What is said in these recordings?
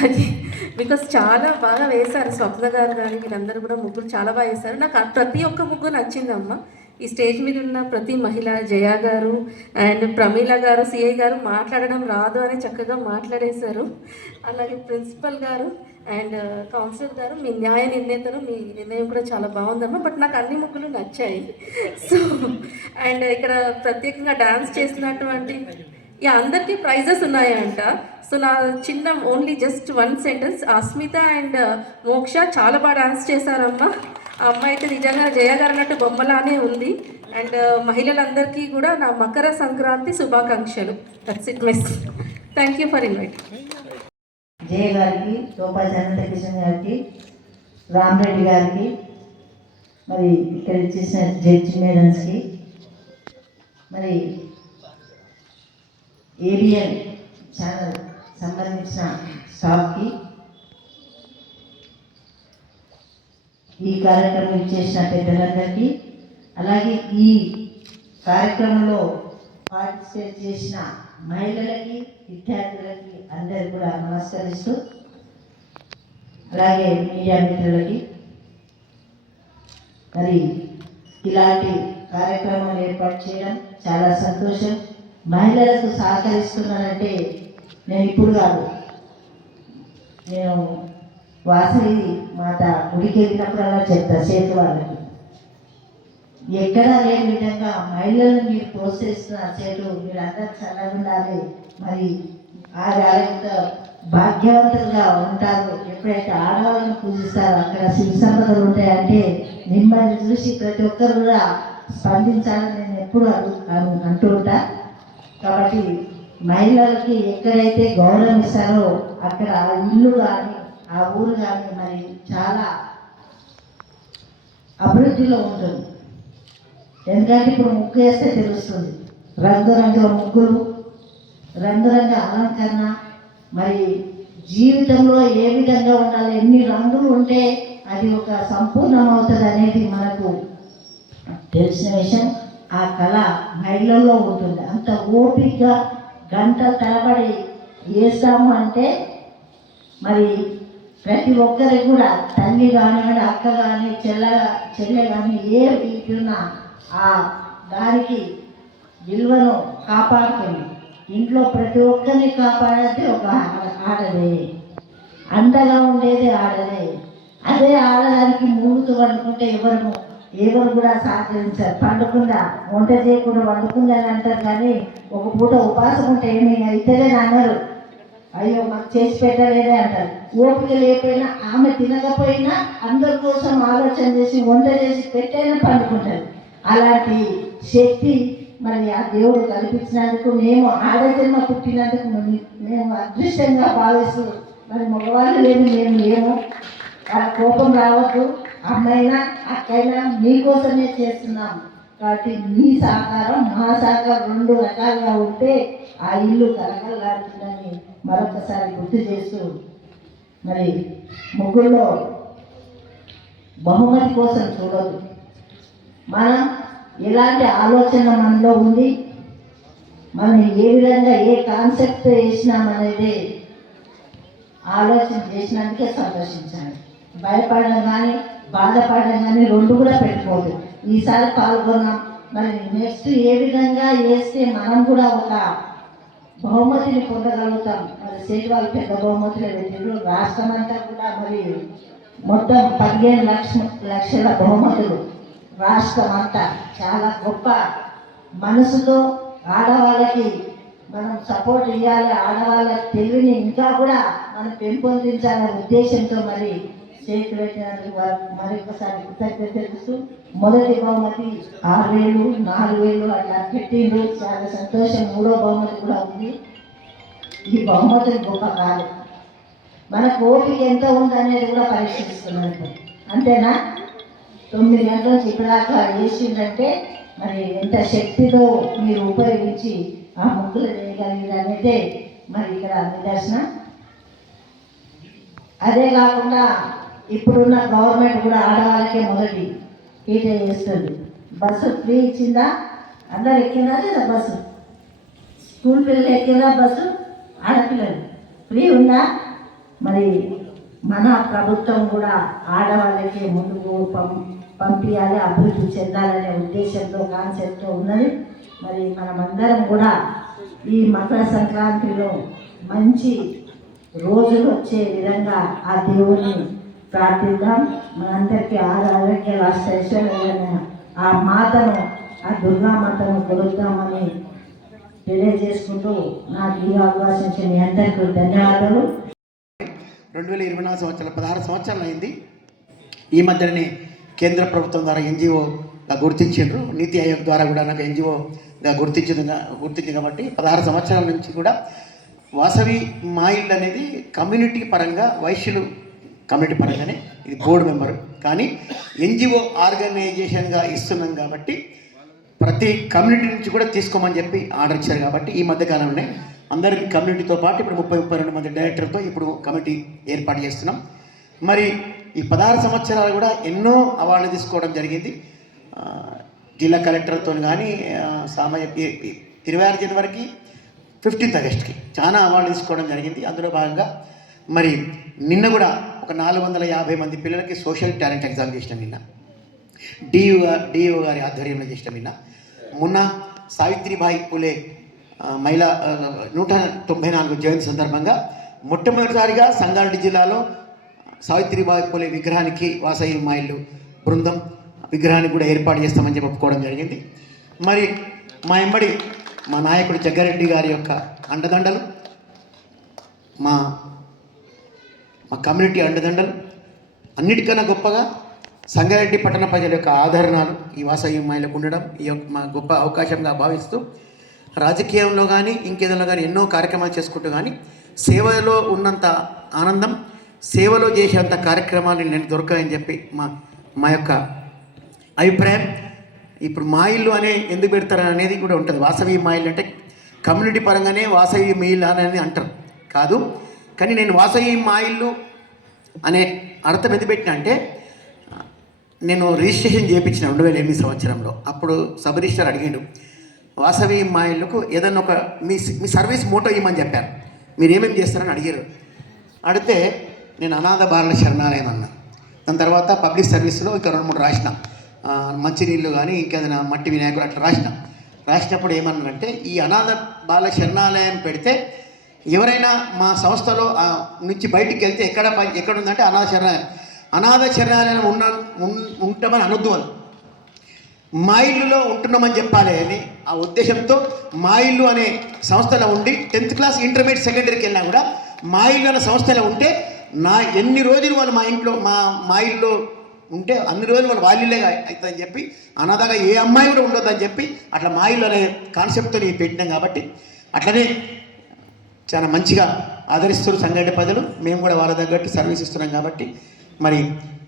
అలాగే బికాస్ చాలా బాగా వేశారు స్వప్న గారు కానీ మీరందరూ కూడా ముగ్గురు చాలా బాగా వేశారు. నాకు ప్రతి ఒక్క ముగ్గు నచ్చిందమ్మ. ఈ స్టేజ్ మీద ఉన్న ప్రతి మహిళ జయ గారు అండ్ ప్రమీల గారు సిఐ గారు మాట్లాడడం రాదు అని చక్కగా మాట్లాడేశారు. అలాగే ప్రిన్సిపల్ గారు అండ్ కౌన్సిలర్ గారు మీ న్యాయ నిర్ణేతలు మీ నిర్ణయం కూడా చాలా బాగుందమ్మా. బట్ నాకు అన్ని ముగ్గులు నచ్చాయి. సో అండ్ ఇక్కడ ప్రత్యేకంగా డాన్స్ చేసినటువంటి యా అందరికీ ప్రైజెస్ ఉన్నాయంట. సో నా చిన్న only just one sentence Asmita and uh, Moksha చాలా బాగా డాన్స్ చేశారమ్మా. ఆ అమ్మాయి అయితే నిజంగా జయ అన్నట్టు బొమ్మలానే ఉంది. అండ్ uh, మహిళలందరికీ కూడా నా మకర సంక్రాంతి శుభాకాంక్షలు. That's it miss thank you for invite Jaya గారికి గోపాల్ కిషన్ గారికి రామరెడ్డి గారికి మరి ఇక్కడ ఇచ్చేసిన జడ్జి మేడమ్స్కి మరి ఏబిఎన్ ఛానల్ సంబంధించిన స్టాఫ్కి ఈ కార్యక్రమం ఇచ్చేసిన పెద్దలందరికీ అలాగే ఈ కార్యక్రమంలో పార్టిసిపేట్ చేసిన మహిళలకి విద్యార్థులకి అందరు కూడా నమస్కరిస్తూ అలాగే మీడియా మిత్రులకి మరి ఇలాంటి కార్యక్రమాలు ఏర్పాటు చేయడం చాలా సంతోషం. మహిళలకు సహకరిస్తున్నానంటే నేను ఇప్పుడు కాదు. నేను వాసవి మాత గుడికి వెళ్ళినప్పుడల్లా చెప్తా చేతి వాళ్ళకి. ఎక్కడా లేని విధంగా మహిళలను మీరు ప్రోత్సహిస్తున్నారు చేతులు మీరు చల్లగా ఉండాలి. మరి ఆ ఆరోగ్య భాగ్యవంతులుగా ఉంటారు. ఎప్పుడైతే ఆడవాళ్ళని పూజిస్తారో అక్కడ శివ సంపదలు ఉంటాయంటే మిమ్మల్ని చూసి ప్రతి ఒక్కరు కూడా స్పందించాలని నేను ఎప్పుడు అడుగు అను- అంటూ ఉంటా. కాబట్టి మహిళలకి ఎక్కడైతే గౌరవం ఇస్తారో అక్కడ ఆ ఇల్లు కానీ ఆ ఊరు కానీ మరి చాలా అభివృద్ధిలో ఉంటుంది. ఎందుకంటే ఇప్పుడు ముగ్గు వేస్తే తెలుస్తుంది. రంగురంగుల ముగ్గులు రంగురంగుల అలంకరణ మరి జీవితంలో ఏ విధంగా ఉండాలి ఎన్ని రంగులు ఉంటే అది ఒక సంపూర్ణం అవుతుంది అనేది మనకు తెలిసిన విషయం. ఆ కళ మహిళల్లో ఉంటుంది. అంత ఓపికగా గంట తరబడి వేస్తాము అంటే మరి ప్రతి ఒక్కరికి కూడా తల్లి కానివ్వండి అక్క కానీ చెల్ల చెల్లె కానీ ఏ వీటిన్నా ఆ దానికి విలువను కాపాడుతుంది. ఇంట్లో ప్రతి ఒక్కరిని కాపాడేది ఒక ఆడ- ఆడదే. అండగా ఉండేది ఆడదే. అదే ఆడదానికి మూడుతూ అనుకుంటే ఎవరు ఏదో కూడా సాధించారు పండుకుండా వంట చేయకుండా వండుకుంది అని అంటారు కానీ ఒక పూట ఉపాసం ఉంటే ఏమి అయితేనే అన్నారు అయ్యో మాకు చేసి పెట్టలేదే అంటారు. ఓపిక లేకపోయినా ఆమె తినకపోయినా అందరి కోసం ఆలోచన చేసి వంట చేసి పెట్టైనా పండుకుంటారు అలాంటి శక్తి మరి ఆ దేవుడు కల్పించినందుకు మేము ఆడజన్మ పుట్టినందుకు మేము- మేము అదృష్టంగా భావిస్తూ మరి మగవాళ్ళు లేని మేము లేము. అలా కోపం రావద్దు. అమ్మైనా అక్కైనా మీకోసమే చేస్తున్నాం. కాబట్టి మీ సహకారం మా సహకారం రెండు రకాలుగా ఉంటే ఆ ఇల్లు కలగలాడుతుందని మరొకసారి గుర్తు చేస్తూ మరి ముగ్గుల్లో బహుమతి కోసం చూడదు మనం ఎలాంటి ఆలోచన మనలో ఉంది. మనం ఏ విధంగా ఏ కాన్సెప్ట్ వేసినామనేది ఆలోచన చేసినందుకే సంతోషించాలి. భయపడడం కానీ బాధపడడం కానీ రెండు కూడా పెట్టుకోవద్దు. ఈసారి పాల్గొన్నాం. మరి నెక్స్ట్ ఏ విధంగా వేస్తే మనం కూడా ఒక బహుమతిని పొందగలుగుతాం? మరి స్టేట్ పెద్ద బహుమతులు పెట్టారు రాష్ట్రం అంతా కూడా మరి మొత్తం పదిహేను లక్ష లక్షల బహుమతులు. రాష్ట్రం అంతా చాలా గొప్ప మనసుతో ఆడవాళ్ళకి మనం సపోర్ట్ ఇవ్వాలి ఆడవాళ్ళ తెలివిని ఇంకా కూడా మనం పెంపొందించాలనే ఉద్దేశంతో మరి చేతి మరొకసారి కృతజ్ఞత తెలుస్తూ మొదటి బహుమతి ఆరు వేలు నాలుగు వేలు అట్లా పెట్టిండ్రు. చాలా సంతోషం. మూడో బహుమతి కూడా ఉంది. ఈ బహుమతులు గొప్ప కాదు. మన కోటి ఎంత ఉందనేది కూడా పరీక్షిస్తున్నాను అంతేనా? తొమ్మిది గంటల నుంచి ఇప్పటిదాకా వేసిందంటే మరి ఎంత శక్తితో మీరు ఉపయోగించి ఆ ముగ్గులు చేయగలిగింది అనేదే మరి ఇక్కడ నిదర్శనం. అదే కాకుండా ఇప్పుడున్న గవర్నమెంట్ కూడా ఆడవాళ్ళకే మొదటి ఈట చేస్తుంది. బస్సు ఫ్రీ ఇచ్చిందా? అందరు ఎక్కినా లేదా బస్సు? స్కూల్ పిల్లలు ఎక్కినా బస్సు? ఆడపిల్లలు. ఫ్రీ ఉందా? మరి మన ప్రభుత్వం కూడా ఆడవాళ్ళకి ముందుకు పం పంపించాలి అభివృద్ధి చెందాలనే ఉద్దేశంతో కాన్సెప్ట్తో ఉన్నది. మరి మనమందరం కూడా ఈ మకర సంక్రాంతిలో మంచి రోజులు వచ్చే విధంగా ఆ దేవుని ప్రార్థిద్దాం. మనందరికీ ఆరు ఆరోగ్యాలు అష్టైశ్వర్యాలైన ఆ మాతను ఆ దుర్గామాతను కొలుద్దామని తెలియజేసుకుంటూ నాకు ఈ అవకాశం ఇచ్చిన అందరికీ ధన్యవాదాలు. రెండు వేల ఇరవై నాలుగు సంవత్సరాలు పదహారు సంవత్సరాలు అయింది. ఈ మధ్యనే కేంద్ర ప్రభుత్వం ద్వారా ఎన్జిఓ గుర్తించారు నీతి ఆయోగ్ ద్వారా కూడా నాకు ఎన్జిఓ గుర్తించింది గుర్తించింది కాబట్టి పదహారు సంవత్సరాల నుంచి కూడా వాసవి మా ఇల్లు అనేది కమ్యూనిటీ పరంగా వైశ్యులు కమ్యూనిటీ పరంగానే ఇది బోర్డు మెంబర్. కానీ ఎన్జిఓ ఆర్గనైజేషన్గా ఇస్తున్నాం కాబట్టి ప్రతి కమ్యూనిటీ నుంచి కూడా తీసుకోమని చెప్పి ఆర్డర్ ఇచ్చారు కాబట్టి ఈ మధ్యకాలంలోనే అందరి కమ్యూనిటీతో పాటు ఇప్పుడు ముప్పై ముప్పై రెండు మంది డైరెక్టర్తో ఇప్పుడు కమిటీ ఏర్పాటు చేస్తున్నాం. మరి ఈ పదహారు సంవత్సరాలు కూడా ఎన్నో అవార్డులు తీసుకోవడం జరిగింది. జిల్లా కలెక్టర్తో కానీ సామాజిక ఇరవై ఆరు జనవరికి ఫిఫ్టీన్త్ ఆగస్ట్కి చాలా అవార్డులు తీసుకోవడం జరిగింది. అందులో భాగంగా మరి నిన్న కూడా ఒక నాలుగు వందల యాభై మంది పిల్లలకి సోషల్ టాలెంట్ ఎగ్జామ్ చేసిన నిన్న. డిఓ డిఓ గారి ఆధ్వర్యంలో చేసిన నిన్న. మొన్న సావిత్రిబాయి పూలే మహిళా నూట తొంభై నాలుగు జయంతి సందర్భంగా మొట్టమొదటిసారిగా సంగారెడ్డి జిల్లాలో సావిత్రిబాయి పూలే విగ్రహానికి వాసయ్య మాయిల్లు బృందం విగ్రహానికి కూడా ఏర్పాటు చేస్తామని చెప్పి ఒప్పుకోవడం జరిగింది. మరి మా ఎంబడి మా నాయకుడు జగ్గారెడ్డి గారి యొక్క అండదండలు మా మా కమ్యూనిటీ అండదండలు. అన్నిటికన్నా గొప్పగా సంగారెడ్డి పట్టణ ప్రజల యొక్క ఆదరణలు ఈ వాసవి మాయలకు ఉండడం ఈ యొక్క మా గొప్ప అవకాశంగా భావిస్తూ రాజకీయంలో కానీ ఇంకేదైనా కానీ ఎన్నో కార్యక్రమాలు చేసుకుంటూ కానీ సేవలో ఉన్నంత ఆనందం సేవలో చేసేంత కార్యక్రమాలు నేను దొరకాయని చెప్పి మా మా యొక్క అభిప్రాయం. ఇప్పుడు మా ఇల్లు అనే ఎందుకు పెడతారు అనేది కూడా ఉంటుంది. వాసవి మా ఇల్లు అంటే కమ్యూనిటీ పరంగానే వాసవి మీ ఇల్లు అని అంటారు. కాదు కానీ నేను వాసవి మా ఇల్లు అనే అర్థం ఎందుకు పెట్టిన అంటే నేను రిజిస్ట్రేషన్ చేయించిన రెండు వేల ఎనిమిది సంవత్సరంలో. అప్పుడు సబ్ రిజిస్టర్ అడిగిండు వాసవి మా ఇల్లుకు ఏదన్నా ఒక మీ మీ సర్వీస్ మోటో ఇవ్వమని చెప్పారు. మీరు ఏమేమి చేస్తారని అడిగారు. అడిగితే నేను అనాథ బాలల శరణాలయం అన్నా. దాని తర్వాత పబ్లిక్ సర్వీస్లో ఇక రెండు మూడు రాసిన. మంచినీళ్ళు కానీ ఇంకేదైనా మట్టి వినాయకుడు అట్లా రాసిన. రాసినప్పుడు ఏమన్నారంటే ఈ అనాథ బాల శరణాలయం పెడితే ఎవరైనా మా సంస్థలో నుంచి బయటికి వెళ్తే ఎక్కడ ఎక్కడ ఉందంటే అనాథ శరణాలయం అనాథ శరణాలయం ఉన్న ఉంటామని అనొద్దు అని మా ఇల్లులో ఉంటున్నామని చెప్పాలి అని ఆ ఉద్దేశంతో మా ఇల్లు అనే సంస్థలో ఉండి టెన్త్ క్లాస్ ఇంటర్మీడియట్ సెకండరీకి వెళ్ళినా కూడా మా ఇల్లు అనే సంస్థలో ఉంటే నా ఎన్ని రోజులు వాళ్ళు మా ఇంట్లో మా మా ఇల్లు ఉంటే అన్ని రోజులు వాళ్ళు వాళ్ళే అవుతుందని చెప్పి అనాథగా ఏ అమ్మాయి కూడా ఉండొద్దని చెప్పి అట్లా మా ఇల్లు అనే కాన్సెప్ట్తో పెట్టినాం కాబట్టి అట్లనే చాలా మంచిగా ఆదరిస్తున్నారు సంఘటన ప్రజలు. మేము కూడా వాళ్ళ తగ్గట్టు సర్వీస్ ఇస్తున్నాం కాబట్టి. మరి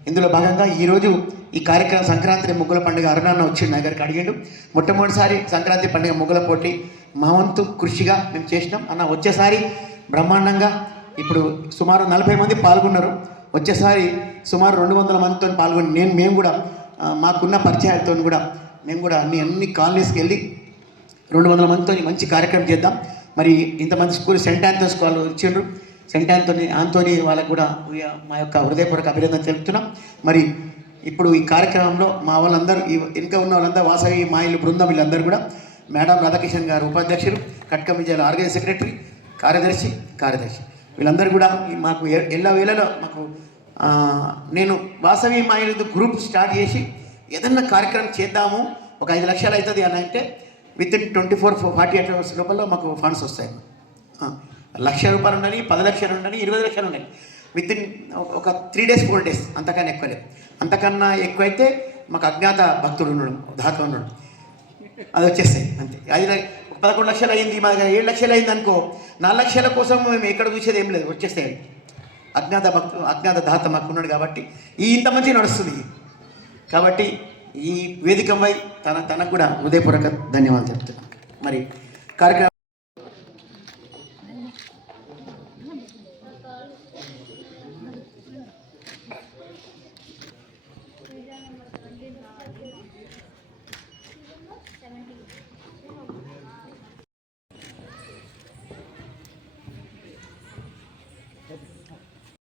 ఇందులో భాగంగా ఈరోజు ఈ కార్యక్రమం సంక్రాంతి ముగ్గుల పండుగ అరుణాన్న వచ్చి నా దగ్గరికి అడిగాడు. మొట్టమొదటిసారి సంక్రాంతి పండుగ ముగ్గుల పోటీ మా వంతు కృషిగా మేము చేసినాం. అన్న వచ్చేసారి బ్రహ్మాండంగా ఇప్పుడు సుమారు నలభై మంది పాల్గొన్నారు. వచ్చేసారి సుమారు రెండు వందల మందితో పాల్గొని నేను మేము కూడా మాకున్న పరిచయాలతో కూడా మేము కూడా అన్ని అన్ని కాలనీస్కి వెళ్ళి రెండు వందల మందితో మంచి కార్యక్రమం చేద్దాం. మరి ఇంతమంది స్కూల్ సెంట్ ఆంథోస్ వాళ్ళు ఇచ్చిండ్రు. సెంట్ ఆంథోని ఆంథోని వాళ్ళకు కూడా మా యొక్క హృదయపూర్వక అభినందన తెలుపుతున్నాం. మరి ఇప్పుడు ఈ కార్యక్రమంలో మా వాళ్ళందరూ ఈ ఇంకా ఉన్న వాళ్ళందరూ వాసవి మాయిలు బృందం వీళ్ళందరూ కూడా మేడం రాధాకిషన్ గారు ఉపాధ్యక్షులు కట్కం విజయాల ఆర్గనైజ్ సెక్రటరీ కార్యదర్శి కార్యదర్శి. వీళ్ళందరూ కూడా మాకు ఎ- ఎల్ల వేళలో మాకు నేను వాసవి మాయిలు గ్రూప్ స్టార్ట్ చేసి ఏదన్నా కార్యక్రమం చేద్దాము ఒక ఐదు లక్షలు అవుతుంది అని అంటే within twenty four forty eight hours లోపల మాకు ఫండ్స్ వస్తాయి. లక్ష రూపాయలు ఉండని పది లక్షలు ఉండని ఇరవై లక్షలు ఉన్నాయి విత్ ఇన్ ఒక త్రీ డేస్ ఫోర్ డేస్ అంతకన్నా ఎక్కువ లేదు అంతకన్నా ఎక్కువైతే మాకు అజ్ఞాత భక్తుడు ఉండడం దాత ఉండడం అది వచ్చేస్తాయి అంతే. అది పదకొండు లక్షలు అయింది మా దగ్గర ఏడు లక్షలు అయింది అనుకో నాలుగు లక్షల కోసం మేము ఎక్కడ చూసేది ఏం లేదు వచ్చేస్తాయి. అజ్ఞాత భక్తు అజ్ఞాత దాత మాకు ఉన్నాడు కాబట్టి ఈ ఇంత మంచి నడుస్తుంది. కాబట్టి ఈ వేదికపై తన తనకు కూడా హృదయపూర్వక ధన్యవాదాలు చెప్తున్నాను. మరి కార్యక్రమం